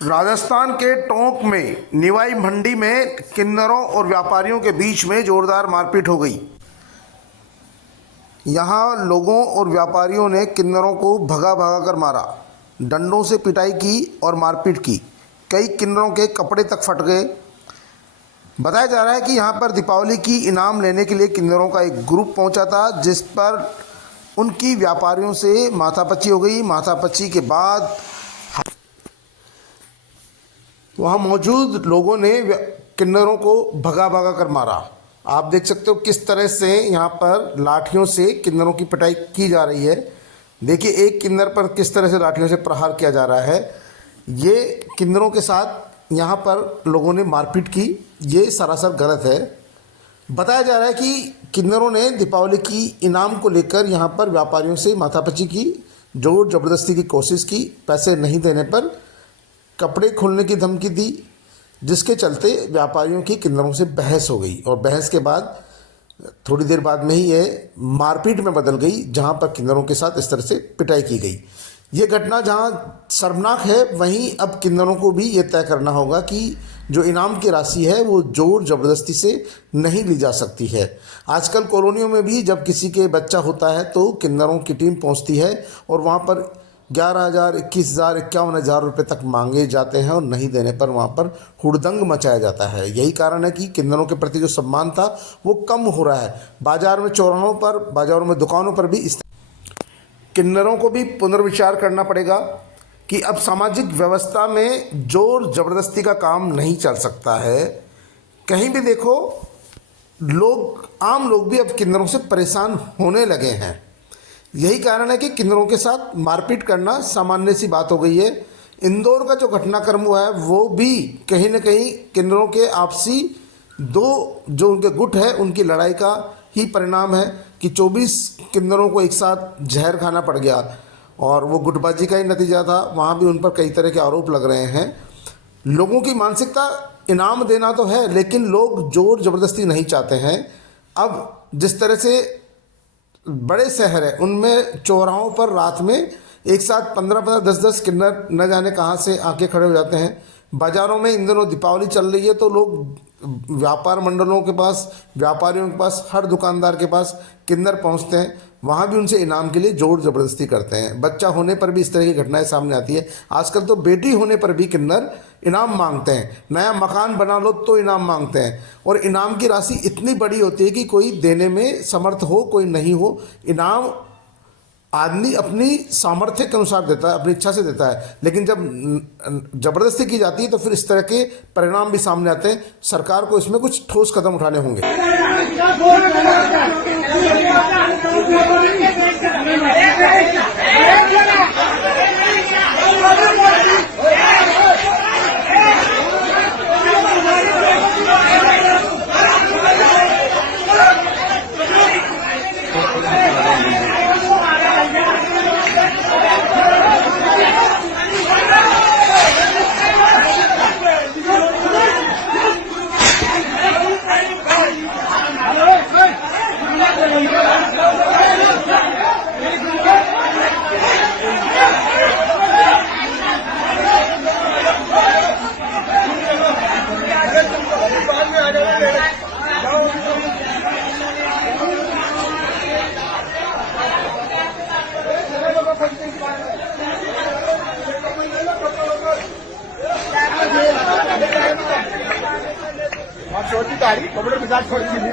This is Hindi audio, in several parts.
राजस्थान के टोंक में निवाई मंडी में किन्नरों और व्यापारियों के बीच में जोरदार मारपीट हो गई। यहां लोगों और व्यापारियों ने किन्नरों को भगा भगा कर मारा, डंडों से पिटाई की और मारपीट की। कई किन्नरों के कपड़े तक फट गए। बताया जा रहा है कि यहां पर दीपावली की इनाम लेने के लिए किन्नरों का एक ग्रुप पहुंचा था, जिस पर उनकी व्यापारियों से माथापच्ची हो गई। माथापच्ची के बाद वहाँ मौजूद लोगों ने किन्नरों को भगा भगा कर मारा। आप देख सकते हो किस तरह से यहाँ पर लाठियों से किन्नरों की पिटाई की जा रही है। देखिए एक किन्नर पर किस तरह से लाठियों से प्रहार किया जा रहा है। ये किन्नरों के साथ यहाँ पर लोगों ने मारपीट की, ये सरासर गलत है। बताया जा रहा है कि किन्नरों ने दीपावली की इनाम को लेकर यहाँ पर व्यापारियों से माथापच्ची की, जोर ज़बरदस्ती की कोशिश की। पैसे नहीं देने पर कपड़े खोलने की धमकी दी, जिसके चलते व्यापारियों की किन्नरों से बहस हो गई और बहस के बाद थोड़ी देर बाद में ही ये मारपीट में बदल गई, जहां पर किन्नरों के साथ इस तरह से पिटाई की गई। ये घटना जहां शर्मनाक है, वहीं अब किन्नरों को भी ये तय करना होगा कि जो इनाम की राशि है वो जोर ज़बरदस्ती से नहीं ली जा सकती है। आजकल कॉलोनियों में भी जब किसी के बच्चा होता है तो किन्नरों की टीम पहुंचती है और वहां पर 11,000, 21,000, 51,000 रुपये तक मांगे जाते हैं और नहीं देने पर वहाँ पर हुड़दंग मचाया जाता है। यही कारण है कि किन्नरों के प्रति जो सम्मान था वो कम हो रहा है। बाजार में, चौराहों पर, बाजारों में, दुकानों पर भी इस किन्नरों को भी पुनर्विचार करना पड़ेगा कि अब सामाजिक व्यवस्था में जोर ज़बरदस्ती का काम नहीं चल सकता है। कहीं भी देखो आम लोग भी अब किन्नरों से परेशान होने लगे हैं। यही कारण है कि किन्नरों के साथ मारपीट करना सामान्य सी बात हो गई है। इंदौर का जो घटनाक्रम हुआ है वो भी कहीं न कहीं किन्नरों के आपसी दो जो उनके गुट है उनकी लड़ाई का ही परिणाम है कि 24 किन्नरों को एक साथ जहर खाना पड़ गया और वो गुटबाजी का ही नतीजा था। वहाँ भी उन पर कई तरह के आरोप लग रहे हैं। लोगों की मानसिकता इनाम देना तो है, लेकिन लोग जोर ज़बरदस्ती नहीं चाहते हैं। अब जिस तरह से बड़े शहर है उनमें चौराहों पर रात में एक साथ 15-15, 10-10 किन्नर न जाने कहाँ से आके खड़े हो जाते हैं। बाज़ारों में इन दिनों दीपावली चल रही है तो लोग व्यापार मंडलों के पास, व्यापारियों के पास, हर दुकानदार के पास किन्नर पहुंचते हैं। वहाँ भी उनसे इनाम के लिए जोर ज़बरदस्ती करते हैं। बच्चा होने पर भी इस तरह की घटनाएं सामने आती है। आजकल तो बेटी होने पर भी किन्नर इनाम मांगते हैं। नया मकान बना लो तो इनाम मांगते हैं और इनाम की राशि इतनी बड़ी होती है कि कोई देने में समर्थ हो, कोई नहीं हो। इनाम आदमी अपनी सामर्थ्य के अनुसार देता है, अपनी इच्छा से देता है, लेकिन जब ज़बरदस्ती की जाती है तो फिर इस तरह के परिणाम भी सामने आते हैं। सरकार को इसमें कुछ ठोस कदम उठाने होंगे। छोटी गाड़ी कपड़े के साथ छोटी में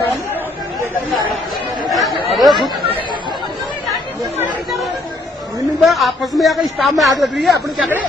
आपस में आकर स्टाफ में आग लग रही है अपनी क्या करें।